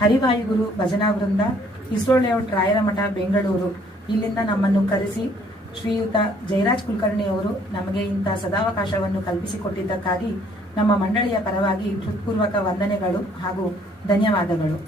ಹರಿವಾಯುಗುರು ಭಜನಾ ವೃಂದ, ಇಸ್ರೋ ಲೇಔಟ್ ರಾಯರಮಠ ಬೆಂಗಳೂರು ಇಲ್ಲಿಂದ ನಮ್ಮನ್ನು ಕರೆಸಿ ಶ್ರೀಯುತ ಜಯರಾಜ್ ಕುಲಕರ್ಣಿ ಅವರು ನಮಗೆ ಇಂಥ ಸದಾವಕಾಶವನ್ನು ಕಲ್ಪಿಸಿಕೊಟ್ಟಿದ್ದಕ್ಕಾಗಿ ನಮ್ಮ ಮಂಡಳಿಯ ಪರವಾಗಿ ಹೃತ್ಪೂರ್ವಕ ವಂದನೆಗಳು ಹಾಗೂ ಧನ್ಯವಾದಗಳು.